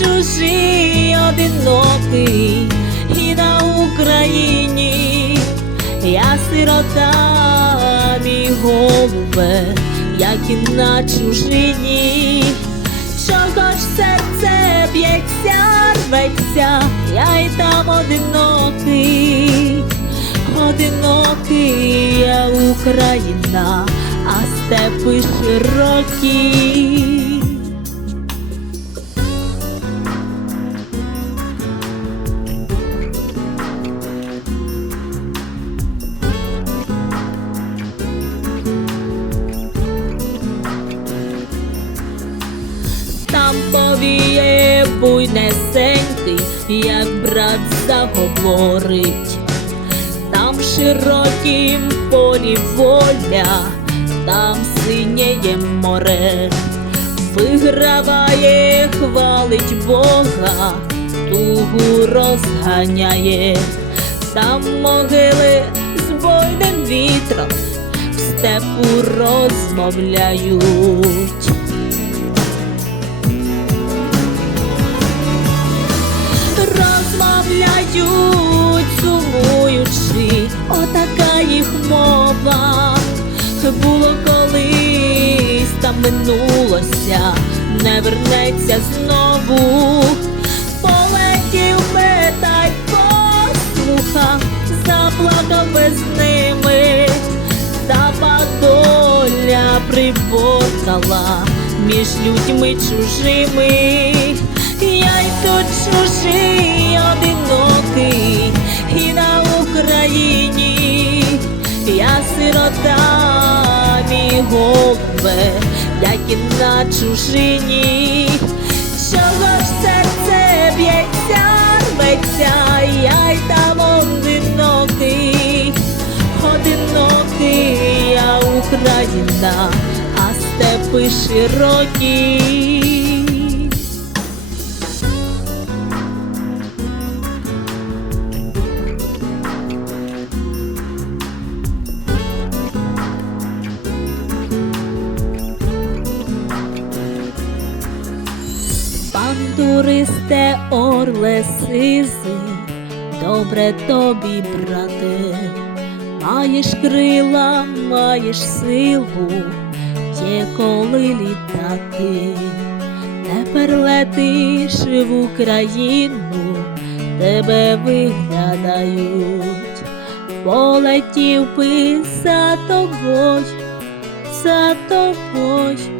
Чужий, одинокий, і на Україні я сирота, мій голубе, як і на чужині. Чого ж серце б'ється, рветься, я й там одинокий, одинокий я Україна, а степи широкі. Там повіє буйнесенький, як брат заговорить, там в широкім полі воля, там синіє море, виграває, хвалить Бога, тугу розганяє, там могили з бойним вітром в степу розмовляють. Розмовляють, сумуючи, отака їх мова. Було колись та минулося, не вернеться знову. Полетів би та й послухав, заплакав без ними, та доля приборкала між людьми чужими. Я й тут чужий, одинокий, і на Україні я сирота, мій голубе, як і на чужині. Чого ж серце б'ється, рветься, я й там одинокий, одинокий я Україна, а степи широкі. Бандуристе орле сизий, добре тобі, брате, маєш крила, маєш силу, є коли літати. Тепер летиш в Україну, тебе виглядають, полетів би за тобою, за тобою.